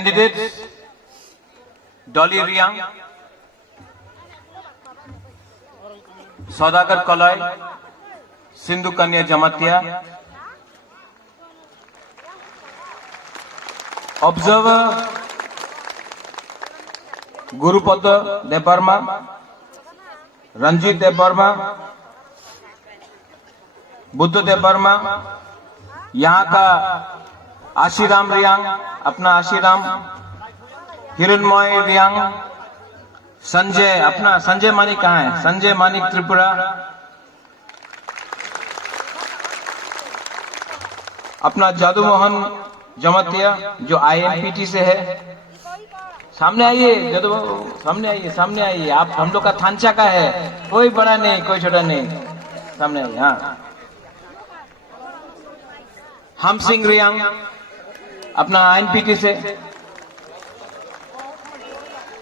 Candidates Dolly Riang, Saudagar Kalai, Sindhu Kanya Jamatia. Observer Gurupada Debarma, Ranjit Debarma, Buddha देव वर्मा, यहाँ का आशीराम रियांग, अपना आशीराम, हिरणमय रियांग, संजय, अपना संजय मानिक कहाँ है? संजय मानिक त्रिपुरा, अपना जादू मोहन जमतिया जो INPT से है। सामने आइए जादू, सामने आइए, आप हम लोग का थानचा का है, कोई बड़ा नहीं कोई छोटा नहीं, सामने आइए। हाँ, हम सिंह रियांग, अपना INPT से।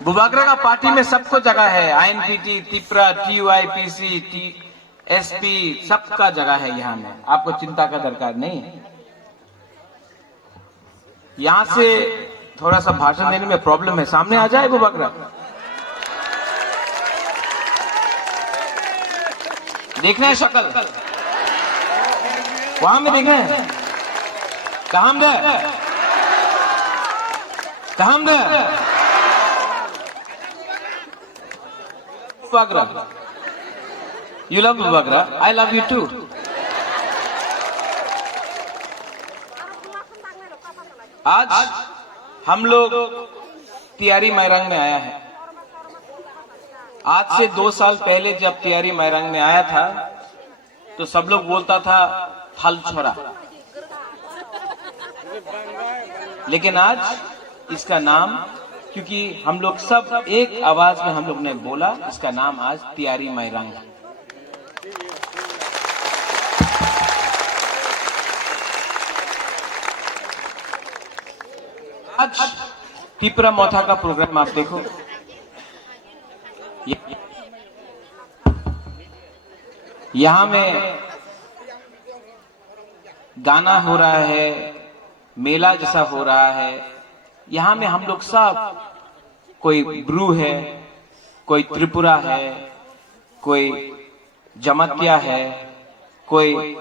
बुबागरा का पार्टी में सबको जगह है, INPT, तिपरा, TUIPC, SP, सबका जगह है यहाँ में, आपको चिंता का दरकार नहीं है। यहाँ से थोड़ा सा भाषण देने में प्रॉब्लम है, सामने आ जाए बुबागरा, देखना है शक्ल, वहां में देखना है, कहां दे Bubagra, you love Bubagra, I love you too. आज हम लोग तियारी मैरांग में आया है। आज से 2 साल पहले जब तियारी मैरांग में आया था तो सब लोग बोलता था थल छोरा, लेकिन आज इसका नाम, क्योंकि हम लोग सब एक आवाज में हम लोग ने बोला, इसका नाम आज तियारी मैरांग है। आज तिपरा मोथा का प्रोग्राम आप देखो, यहां में गाना हो रहा है, मेला जैसा हो रहा है। यहाँ में हम लोग सब, कोई ब्रू है, कोई त्रिपुरा है, कोई जमतिया है, कोई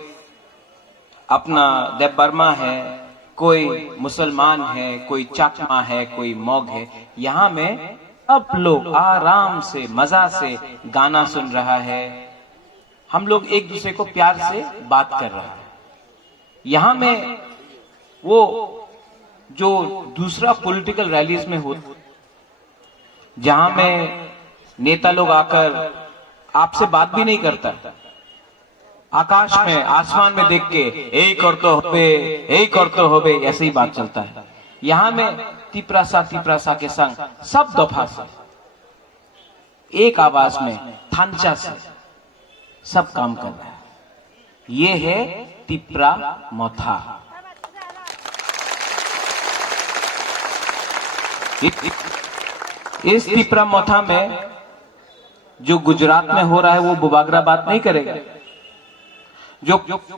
अपना देव वर्मा है, कोई मुसलमान है, कोई चकमा है, कोई मौग है। यहाँ में सब लोग आराम से मजा से गाना सुन रहा है, हम लोग एक दूसरे को प्यार से बात कर रहा है। यहाँ में वो जो दूसरा पॉलिटिकल रैलीज में हो, जहां में नेता लोग आकर आपसे बात भी नहीं करता, आकाश में आसमान में देख के यही करते होबे ऐसे ही बात चलता है। यहाँ में तिपरासा के संग सब दफा से एक आवाज में थानचा से सब काम कर रहा है। ये है तिपरा मोथा। इस तिपरा मोथा में जो गुजरात में हो रहा है वो बुबागरा बात नहीं करेगा, जो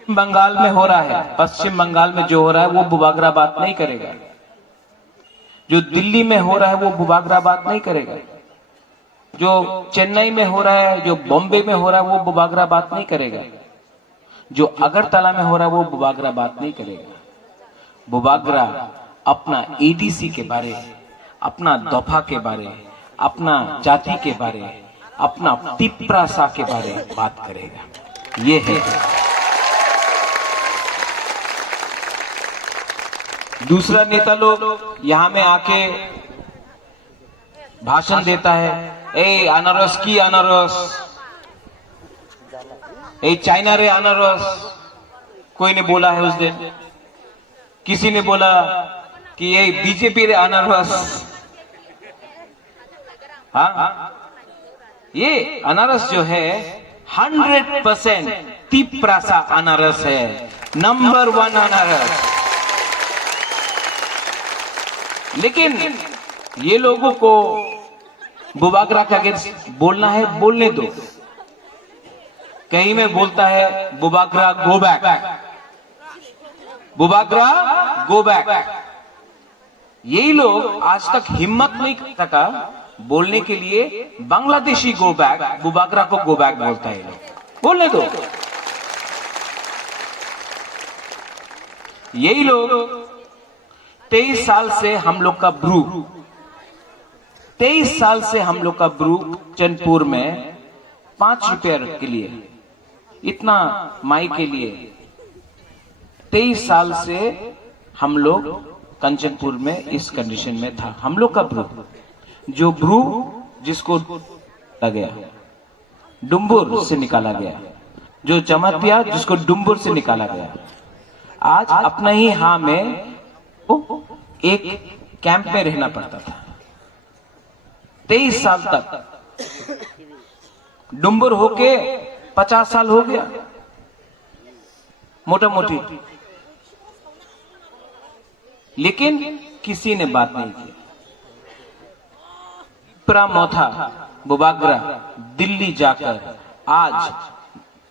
बंगाल में हो रहा है, पश्चिम बंगाल में जो हो रहा है वो बुबागरा बात नहीं करेगा, जो दिल्ली में हो रहा है वो बुबागरा बात नहीं करेगा, जो चेन्नई में हो रहा है, जो बॉम्बे में हो रहा है वो बुबागरा बात नहीं करेगा, जो अगरतला में हो रहा है वो बुबागरा बात नहीं करेगा। बुबागरा अपना ADC के बारे, अपना दफा के बारे, अपना जाति के बारे, अपना तिपरासा के बारे बात करेगा। ये है। दूसरा नेता लोग यहाँ में आके भाषण देता है, ए अनारस की अनारस, ए चाइना रे अनारस, कोई ने बोला है उस दिन, किसी ने बोला कि ये बीजेपी रे अनारस। हाँ, ये अनारस जो है 100% तिपरासा अनारस है, नंबर 1 अनारस। लेकिन ये लोगों को बुबागरा के अगेंस्ट बोलना है, बोलने दो। कहीं में बोलता है Bubagra go back, Bubagra go back. यही लोग आज तक हिम्मत नहीं तका बोलने के लिए बांग्लादेशी गो बैक, बुबागरा को गो बैक बोलता है। लोग बोलने दो। यही लोग 23 साल से हम लोग का ब्रू 23 साल से हम लोग का ब्रू चैनपुर में 5 रुपए के लिए, इतना माई के लिए 23 साल से हम लोग कंचनपुर में इस कंडीशन में था। हम लोग का ब्रू, जो ब्रू जिसको गया डुम्बुर से निकाला गया, जो जमातिया जिसको डुम्बुर से निकाला गया, आज अपना ही हाँ में एक कैंप में रहना पड़ता था। 23 साल तक डुम्बुर होके 50 साल हो गया मोटा मोटी, लेकिन किसी ने बात नहीं की। मोथा बुबागरा दिल्ली जाकर आज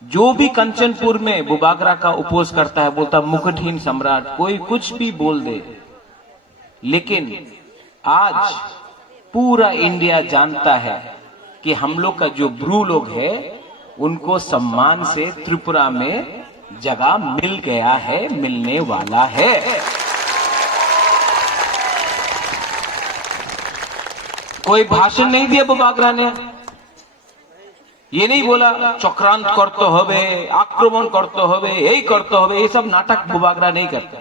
जो भी कंचनपुर में बुबागरा का उपोज करता है, बोलता मुकुटहीन सम्राट, कोई कुछ भी बोल दे, लेकिन आज पूरा इंडिया जानता है कि हम लोग का जो ब्रू लोग है उनको सम्मान से त्रिपुरा में जगह मिल गया है, मिलने वाला है। कोई भाषण नहीं दिया बुबागरा ने, ये नहीं बोला चक्रांत करते होवे, आक्रमण करते होवे, यही करते होवे, ये सब नाटक बुबागरा नहीं करता।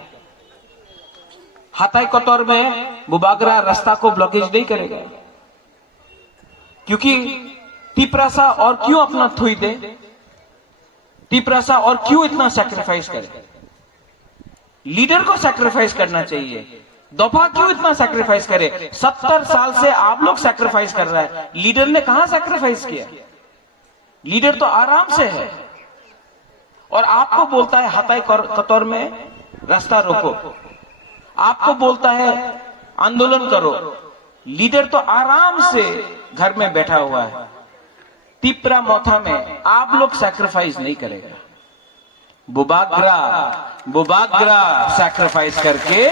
हाथाई कतौर में बुबागरा रास्ता को ब्लॉकेज नहीं करेगा, क्योंकि तिपरासा और क्यों अपना थुई दे, तिपरासा और क्यों इतना सैक्रिफाइस करे। लीडर को सैक्रिफाइस करना चाहिए, दफा क्यों इतना सैक्रिफाइस करे। 70 साल से आप लोग सैक्रिफाइस कर रहा है, लीडर ने कहां सैक्रिफाइस किया। लीडर तो आराम से है और आपको बोलता है हताई कतौर में रास्ता रोको, आपको बोलता है आंदोलन करो। लीडर तो आराम से घर में बैठा हुआ है। तिपरा मोथा में आप लोग सैक्रिफाइस नहीं करेगा। बुबागरा सैक्रिफाइस करके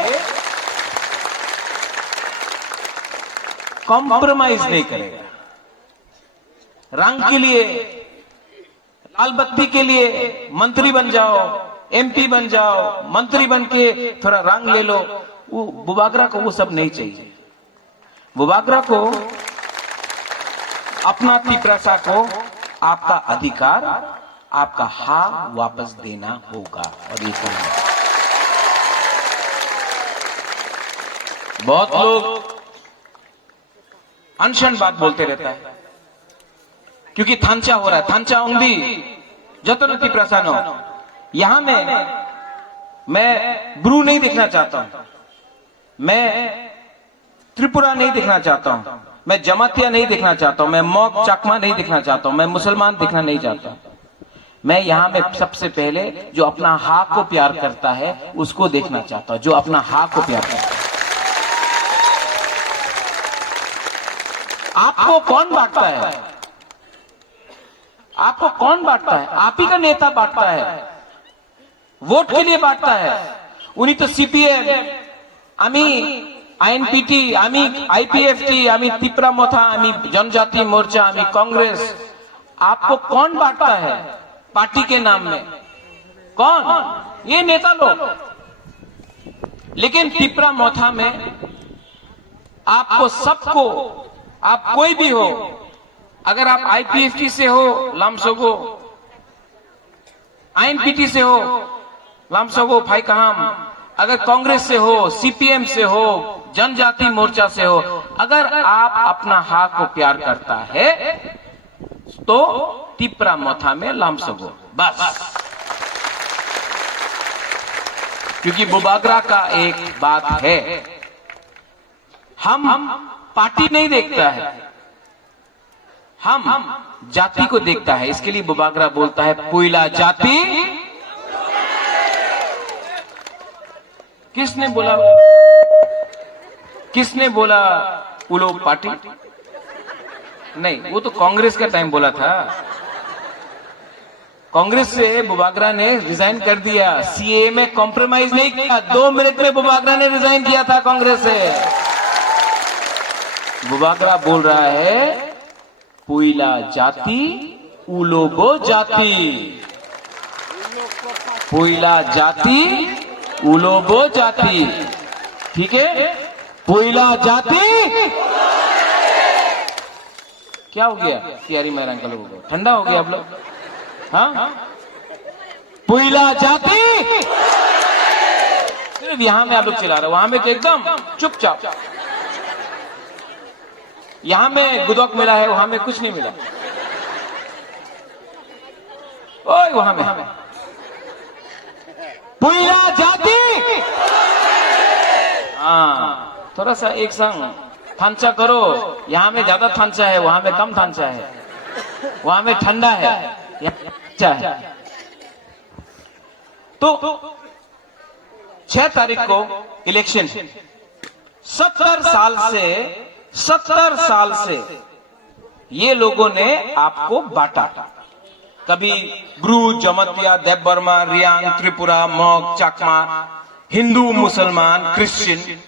कॉम्प्रोमाइज नहीं करेगा। रंग के लिए, लाल बत्ती के लिए मंत्री बन जाओ, एमपी बन जाओ, मंत्री बन के थोड़ा रंग ले लो, वो बुबागरा को वो सब नहीं चाहिए। बुबागरा को अपना तिपरासा को आपका अधिकार, आपका हाँ वापस देना होगा। और ये बहुत लोग अनशन बात बोलते रहता है, क्योंकि थांचा हो रहा है, थांचा उंगदी जतो नती प्रसानो। यहां मैं ब्रू नहीं देखना चाहता हूं, मैं त्रिपुरा नहीं देखना चाहता हूं, मैं जमातिया नहीं देखना चाहता हूं, मैं मौक चकमा नहीं देखना चाहता हूं, मैं मुसलमान देखना नहीं चाहता। मैं यहां में सबसे पहले जो अपना हाँ को प्यार करता है उसको देखना चाहता हूं, जो अपना हाँ को प्यार करता है। आपको कौन बांटता है? आपको कौन बांटता है? आप ही का नेता बांटता है, वोट के लिए बांटता है। उन्हीं तो सीपीएम, आमी आईएनपीटी, आमी आईपीएफटी, आमी तिपरा मोथा, आमी जनजाति मोर्चा, आमी कांग्रेस। आपको कौन बांटता है पार्टी के नाम में? कौन? ये नेता लोग। लेकिन तिपरा मोथा में आपको सबको, आप कोई भी हो, अगर आप आईपीएफटी से हो लामसोगो, आईएनपीटी से हो लामसोगो फाइकहाम, अगर कांग्रेस से हो, सीपीएम से हो, जनजाति मोर्चा से हो, अगर आप अपना हाँ को प्यार करता है तो तिपरा मोथा में लामसोगो बस। क्योंकि बुबागरा का एक बात है, हम पार्टी नहीं देखता है, हम जाति को देखता है। इसके लिए बुबागरा बोलता है पुइला जाति। किसने बोला? किसने बोला वो लोग पार्टी? नहीं, वो तो कांग्रेस का टाइम बोला था। कांग्रेस से बुबागरा ने रिजाइन कर दिया, सीए में कॉम्प्रोमाइज नहीं किया। 2 मिनट में बुबागरा ने रिजाइन किया था कांग्रेस से। बुबागरा बोल रहा है पुइला जाति उलोगो जाति, पुइला जाति उलोगो जाति, ठीक है? पुइला जाति। क्या हो गया तिहारी मैरान का लोगों को? ठंडा हो गया आप लोग? हाँ, पुइला जाति। सिर्फ यहां में आप लोग चिल्ला रहे, वहां में तो एकदम चुपचाप। यहां में गुदौक मिला है, वहां में कुछ नहीं मिला। ओए वहां में पुइला जाति। हाँ, थोड़ा सा एक संग थांचा करो। यहां में ज्यादा थांचा है, वहां में कम थांचा है। वहां में ठंडा है, यहाँ अच्छा है। तो 6 तारीख को इलेक्शन। 70 साल से ये लोगों ने आपको बांटा। कभी ब्रू, जमतिया, देवबर्मा, रियांग, त्रिपुरा, मॉग, चकमा, हिंदू, मुसलमान, क्रिश्चियन।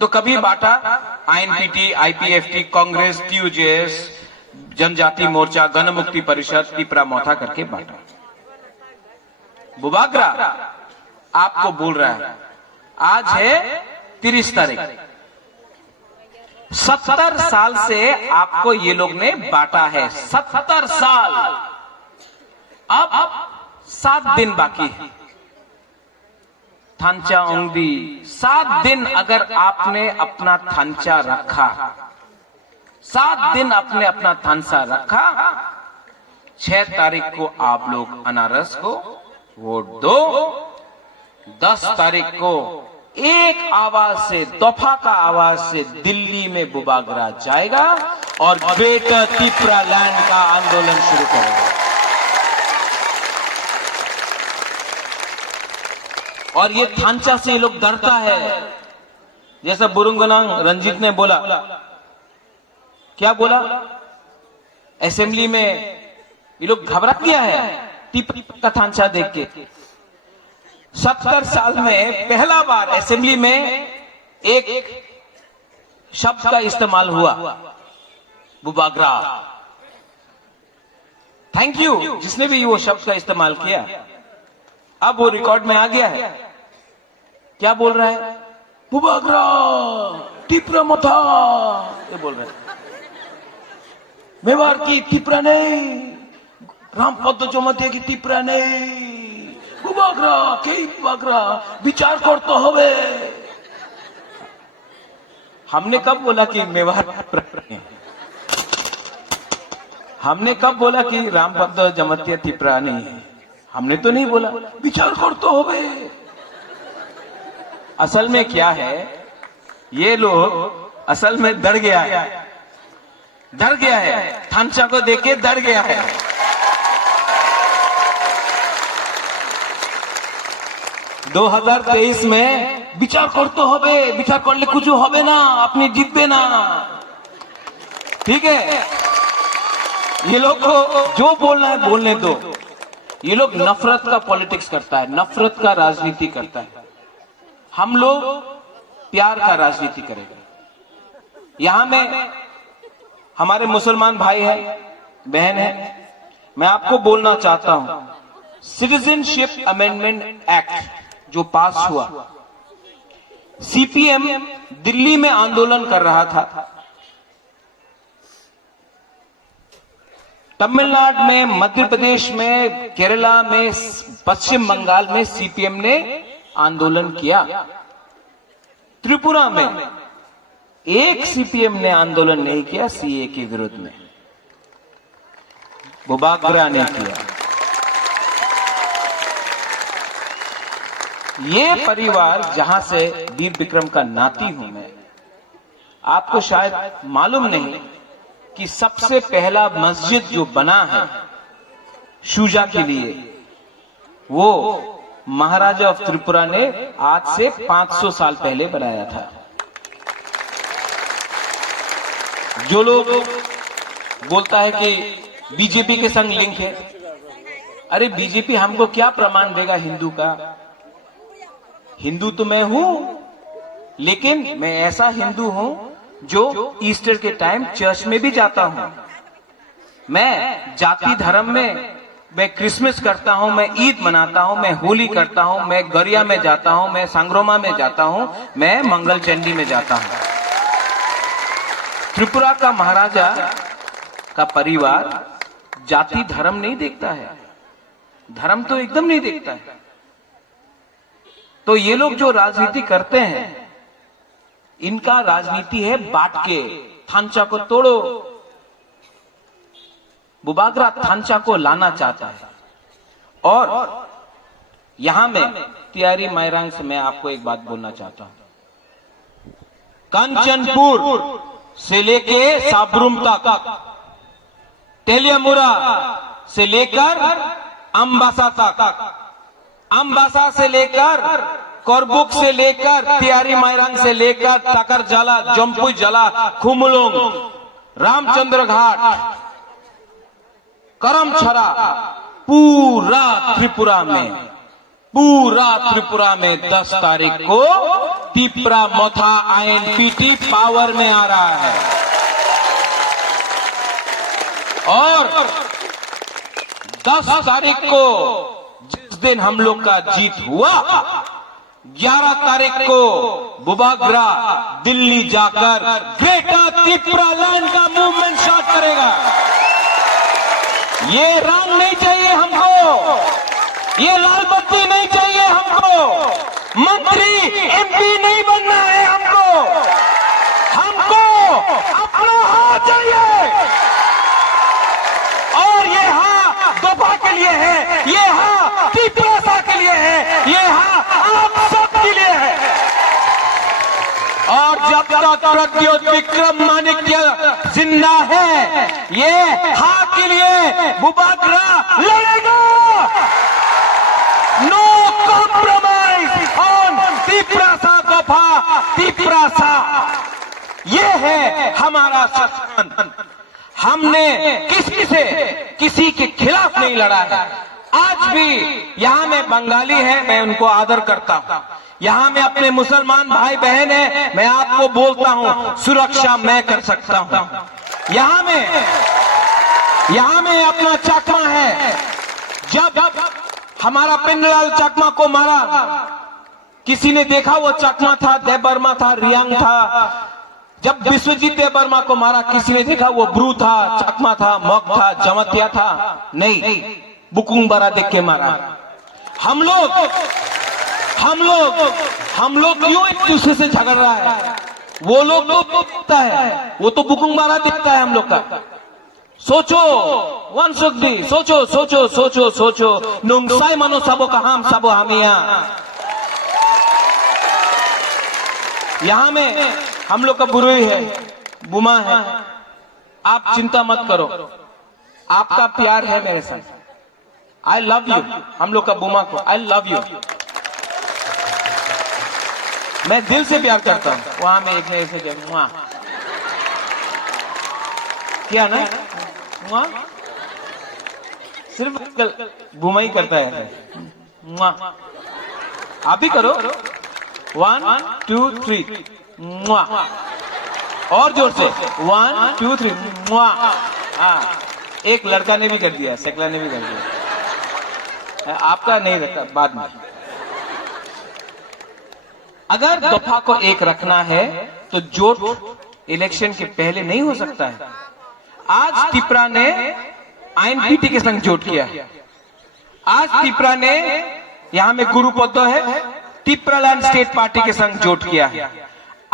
तो कभी बांटा आईएनपीटी, आईपीएफटी, कांग्रेस, टीयूजेएस, जनजाति मोर्चा, गण मुक्ति परिषद, तिपरा मोथा करके बांटा। बुबागरा आपको बोल रहा है, आज है 30 तारीख, 70 साल से आपको ये लोग ने बांटा है। 70 साल। अब 7 दिन बाकी है। थांचा ओंगदी 7 दिन अगर आपने अपना थांचा रखा, 7 दिन आपने अपना थांचा रखा, 6 तारीख को आप लोग अनारस को वोट दो। 10 तारीख को एक आवाज से, दफा का आवाज से दिल्ली में बुबागरा जाएगा और ग्रेटर त्रिपुरा लैंड का आंदोलन शुरू करेगा। और ये थांचा से ये लोग डरता है। जैसा बुरुंगनांग रंजीत ने बोला, क्या बोला? असेंबली में ये लोग घबरा गया है त्रिपुरा का थांचा देख के। 70 साल में पहला बार असेंबली में एक शब्द का इस्तेमाल हुआ, बुबागरा। थैंक यू जिसने भी वो शब्द का इस्तेमाल किया। अब वो रिकॉर्ड में आ गया है। क्या बोल रहा है? बुबागरा त्रिपुरा मोथा, ये बोल रहे हैं। मेवाड़ की त्रिपुरा नहीं, रामपद जमातिया की त्रिपुरा नहीं, बुबागरा के बुबागरा विचार कर तो होवे। हमने कब बोला कि मेवाड़? हमने कब बोला कि रामपद जमातिया त्रिपुरा नहीं है? हमने तो नहीं बोला। विचार कर तो होवे। असल में क्या है, ये लोग असल में डर गया है, डर गया है। थांचा को देख के डर गया है। दो 2023 में विचार कर तो होवे, विचार कर ले कुछ होवे ना, अपनी जीतबे ना, ठीक है? ये लोग को जो बोलना है बोलने दो। ये लोग नफरत का पॉलिटिक्स करता है, नफरत का राजनीति करता है। हम लोग प्यार का राजनीति करेंगे। यहां में हमारे मुसलमान भाई है, बहन है। मैं आपको बोलना चाहता हूं, सिटीजनशिप अमेंडमेंट एक्ट जो पास हुआ, सीपीएम दिल्ली में आंदोलन कर रहा था, तमिलनाडु में, मध्य प्रदेश में, केरला में, पश्चिम बंगाल में सीपीएम ने आंदोलन किया। त्रिपुरा में एक सीपीएम ने आंदोलन नहीं किया सीए के विरुद्ध में, बुबागरा ने किया। ये परिवार जहां से वीर विक्रम का नाती हूं मैं, आपको शायद मालूम नहीं कि सबसे पहला मस्जिद जो बना है शुजा के लिए, वो महाराजा ऑफ त्रिपुरा ने आज से 500 साल पहले बनाया था। जो लोग बोलता है कि बीजेपी के संग लिंक है, अरे बीजेपी हमको क्या प्रमाण देगा हिंदू का? हिंदू तो मैं हूं, लेकिन मैं ऐसा हिंदू हूं जो ईस्टर के टाइम चर्च में भी जाता हूं। मैं जाति धर्म में मैं क्रिसमस करता हूं, मैं ईद मनाता हूं, मैं होली करता हूं, मैं गरिया में जाता हूं, मैं संग्रोमा में जाता हूं, मैं मंगल चंडी में जाता हूं। त्रिपुरा का महाराजा का परिवार जाति धर्म नहीं देखता है, धर्म तो एकदम नहीं देखता है। तो ये लोग जो राजनीति करते हैं, इनका राजनीति है बांट के, थांचा को तोड़ो। बुबागरा थांचा को लाना चाहता है। और यहां में तियारी मैरांग से मैं आपको एक बात बोलना चाहता हूं। कंचनपुर से लेके साबरूम तक, तेलियामुरा से लेकर अंबासा तक, अंबासा से लेकर कोरबुक से लेकर तियारी मैरांग से लेकर टाकर जला, जम्पुई जला, खुमलुंग, रामचंद्र घाट, करमछरा, पूरा त्रिपुरा में 10 तारीख को तिपरा मोथा आईएनपीटी पावर में आ रहा है। और 10 तारीख को जिस दिन हम लोग का जीत हुआ, 11 तारीख को बुबागरा दिल्ली जाकर ग्रेटर त्रिपुरा लैंड का मूवमेंट स्टार्ट करेगा। ये रंग नहीं चाहिए हमको, ये लाल बत्ती नहीं चाहिए हमको, मंत्री एमपी नहीं बनना है हमको अपना हाथ चाहिए। और ये हाँ दफा के लिए है, ये हाँ त्रिपुरा के लिए है, ये हाँ आप सब के लिए है। और जब तक प्रद्योत विक्रम माणिक्य जिंदा है, ये हाँ के लिए बुबागरा लड़ेगा। नो कॉम्प्रोमाइज ऑन त्रिपुरा दफा त्रिपुरा। ये है हमारा शासन। हमने किसी के खिलाफ नहीं लड़ा है। आज भी यहाँ में बंगाली है, मैं उनको आदर करता हूँ। यहाँ में अपने मुसलमान भाई बहन है, मैं आपको बोलता हूँ सुरक्षा मैं कर सकता हूँ। यहाँ में अपना चकमा है। जब हमारा पिंडलाल चकमा को मारा, किसी ने देखा वो चकमा था, देबर्मा था, रियांग था। जब विश्वजीत देबर्मा को मारा, किसी ने देखा वो ब्रू था, चकमा था, मग था, जमतिया था? नहीं, बुकुंग बारा देख के मारा। हम लोग क्यों एक दूसरे से झगड़ रहा है? वो लोग तो दिखता है, वो तो बुकुंग बारा दिखता है हम लोग का। सोचो वन सुखदी, सोचो नुंगसाई मनो सबो का हम सबो हमिया। यहाँ में हम लोग का बुरुई है, बुमा है। आप चिंता मत करो, आपका प्यार है मेरे साथ। आई लव यू, हम लोग का बुमा को आई लव यू। मैं दिल से प्यार करता हूँ। वहां में एक ऐसे जब क्या ना वहां सिर्फ बुमा ही करता है। आप भी करो, 1 2 3 और जोर से 1 2 3 एक लड़का ने भी कर दिया, सेकला ने भी कर दिया। आपका नहीं रखता बाद में। अगर दफा को एक रखना है तो जोट इलेक्शन के पहले नहीं हो सकता है। आज त्रिपुरा ने आईएनपीटी के संग जोट किया है। आज त्रिपुरा ने, यहां में गुरु पद्दो है, त्रिपुरा लैंड स्टेट पार्टी के संग जोट किया है।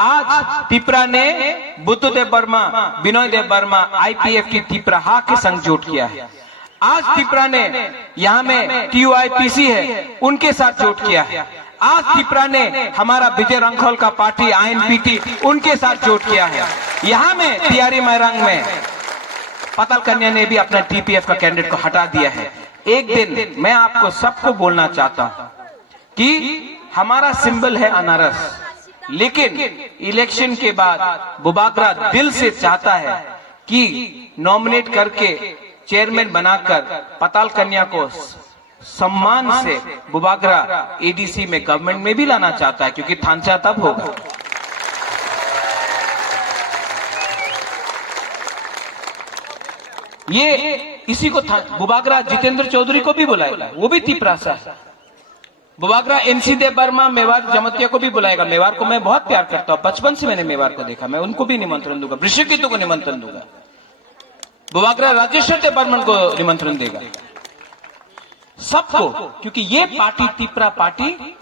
आज त्रिपुरा ने बुद्धदेव वर्मा, विनय देव वर्मा, आईपीएफ की त्रिपुरा हा के संग जोट किया है। आज त्रिपुरा ने, यहाँ में टीयूआईपीसी है, उनके साथ जोट किया है। आज त्रिपुरा ने हमारा विजय रंखोल का पार्टी आईएनपीटी, उनके साथ जोट किया है। यहाँ में तियारी मैरांग में पताल कन्या ने भी अपना टीपीएफ का कैंडिडेट को हटा दिया है। एक दिन मैं आपको सबको बोलना चाहता हूं कि हमारा सिंबल है अनारस, लेकिन इलेक्शन के बाद बुबागरा दिल से चाहता है कि नॉमिनेट करके चेयरमैन बनाकर पताल कन्या को सम्मान से बुबागरा एडीसी में गवर्नमेंट में भी लाना चाहता है, क्योंकि थांचा तब होगा। ये इसी को बुबागरा जितेंद्र चौधरी को भी बुलाएगा, वो भी तिपरासा है। बुबागरा एनसी देव वर्मा मेवाड़ जमतिया को भी बुलाएगा। मेवाड़ को मैं बहुत प्यार करता हूं, बचपन से मैंने मेवाड़ को देखा, मैं उनको भी निमंत्रण दूंगा। वृषिकितु को निमंत्रण दूंगा। बुबागरा राजेश्वर देव बर्मन को निमंत्रण देगा, सबको, क्योंकि ये पार्टी तिपरा पार्टी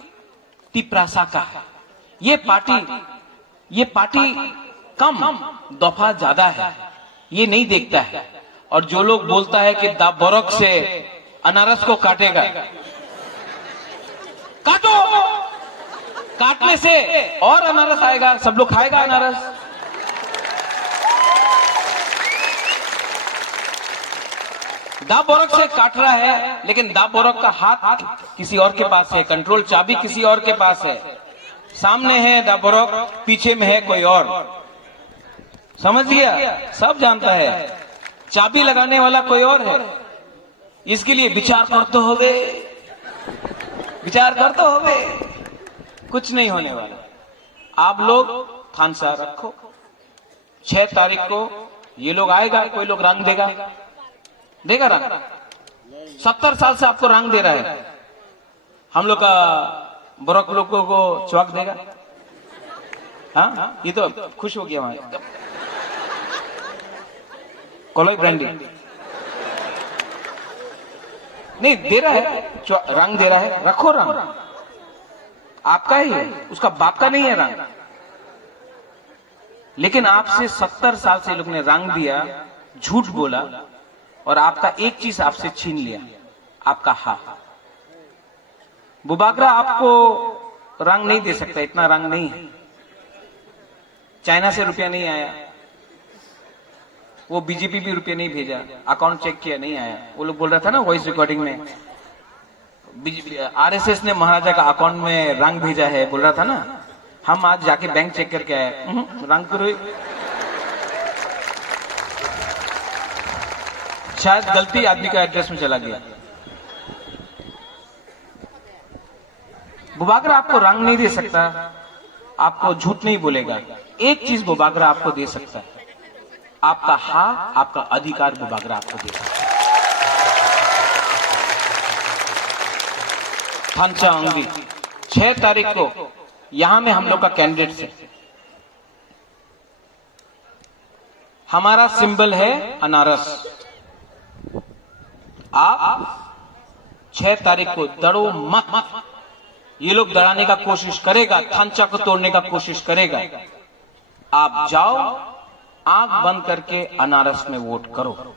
तिपरासा का है। ये पार्टी कम दफा ज्यादा है, ये नहीं देखता है। और जो लोग बोलता है कि दा बोरक से अनारस को काटेगा, काटो, काटने से और अनारस आएगा, सब लोग खाएगा अनारस। दा बोरक से काट रहा है, लेकिन दा बोरक का हाथ किसी और के पास है, कंट्रोल चाबी किसी और के पास है। सामने है दा बोरक, पीछे में है कोई और। समझ गया? सब जानता है चाबी लगाने वाला कोई और है। इसके लिए विचार करते होवे, विचार करते होवे, कुछ नहीं होने वाला। आप लोग थानसा रखो। 6 तारीख को ये लोग आएगा, कोई लोग रंग देगा रंग। 70 साल से आपको रंग दे रहा है। हम लोग का बोरक लोगों को चौक देगा। हाँ, ये तो खुश हो गया वहां। कोलोई ब्रांडी नहीं दे रहा है, रंग दे रहा है, रखो रंग, आपका ही है, उसका बाप का नहीं है रंग। लेकिन आपसे 70 साल से लोग ने रंग दिया, झूठ बोला, और आपका एक चीज आपसे छीन लिया, आपका हाथ। बुबागरा आपको रंग नहीं दे सकता, इतना रंग नहीं है। चाइना से रुपया नहीं आया, वो बीजेपी भी रुपये नहीं भेजा, अकाउंट चेक किया, नहीं आया। वो लोग बोल रहा था ना वॉइस रिकॉर्डिंग में, आरएसएस ने महाराजा का अकाउंट में रंग भेजा है, बोल रहा था ना। हम आज जाके बैंक चेक करके आए, रंग करो, शायद गलती आदमी का एड्रेस में चला गया। बुबागरा आपको रंग नहीं दे सकता, आपको झूठ नहीं बोलेगा। एक चीज बुबागरा आपको दे सकता है, आपका हाँ, आपका अधिकार बुबागरा आपको दे सकता है। थांचा अंगी 6 तारीख को यहां में हम लोग का कैंडिडेट है। हमारा सिंबल है अनारस। आप 6 तारीख को डरो मत। ये लोग डराने का कोशिश करेगा, थांचा को तोड़ने का कोशिश करेगा। आप जाओ, आंख बंद करके अनारस में वोट करो।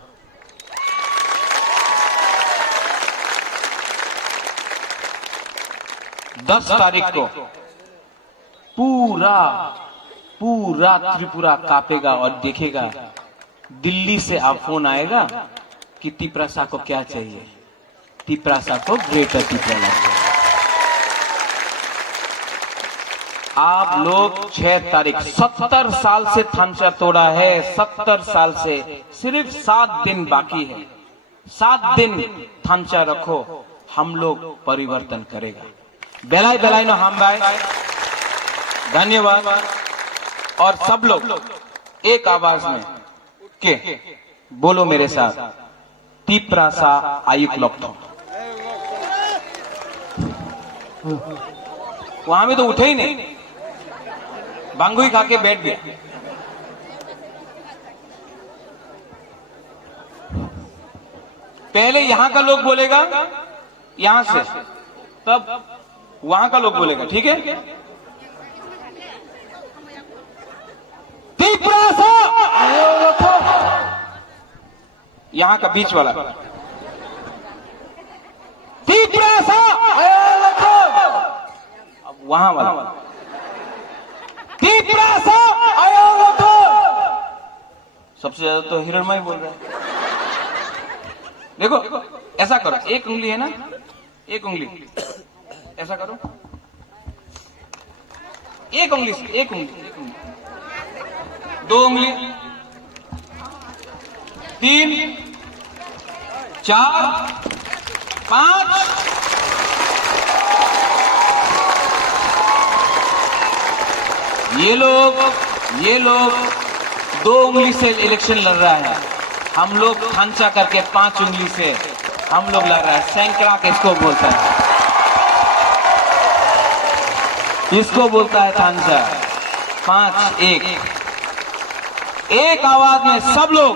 दस तारीख को पूरा त्रिपुरा कांपेगा और देखेगा, दिल्ली से आप फोन आएगा कि तिपरासा को क्या चाहिए। तिपरासा को ग्रेटर तिपरा। आप लोग 6 तारीख, 70 साल से थांचा तोड़ा है, 70 साल से, सिर्फ 7 दिन बाकी है। 7 दिन थांचा रखो, हम लोग परिवर्तन करेगा। बेलाई बेलाई नो हम भाई, धन्यवाद। और सब लोग एक आवाज में के बोलो मेरे साथ, तिपरासा आयुक लोकथो। वहां भी तो उठे ही नहीं, बांगू ही खा के बैठ गया। पहले यहां का लोग बोलेगा, यहां से, तब वहां का लोग बोलेगा, ठीक है? यहां का बीच वाला, अब वहां वाला, सबसे ज्यादा तो हिरणमय बोल रहा है। देखो ऐसा करो, एक उंगली है ना, एक उंगली ऐसा करो, एक उंगली से, एक उंगली, 2 उंगली, 3, 4, 5। ये लोग 2 उंगली से इलेक्शन लड़ रहा है, हम लोग खांचा करके 5 उंगली से हम लोग लड़ रहा है। सैंकड़ा किसको बोलता है? इसको बोलता है खांचा। 5-1 एक आवाज में सब लोग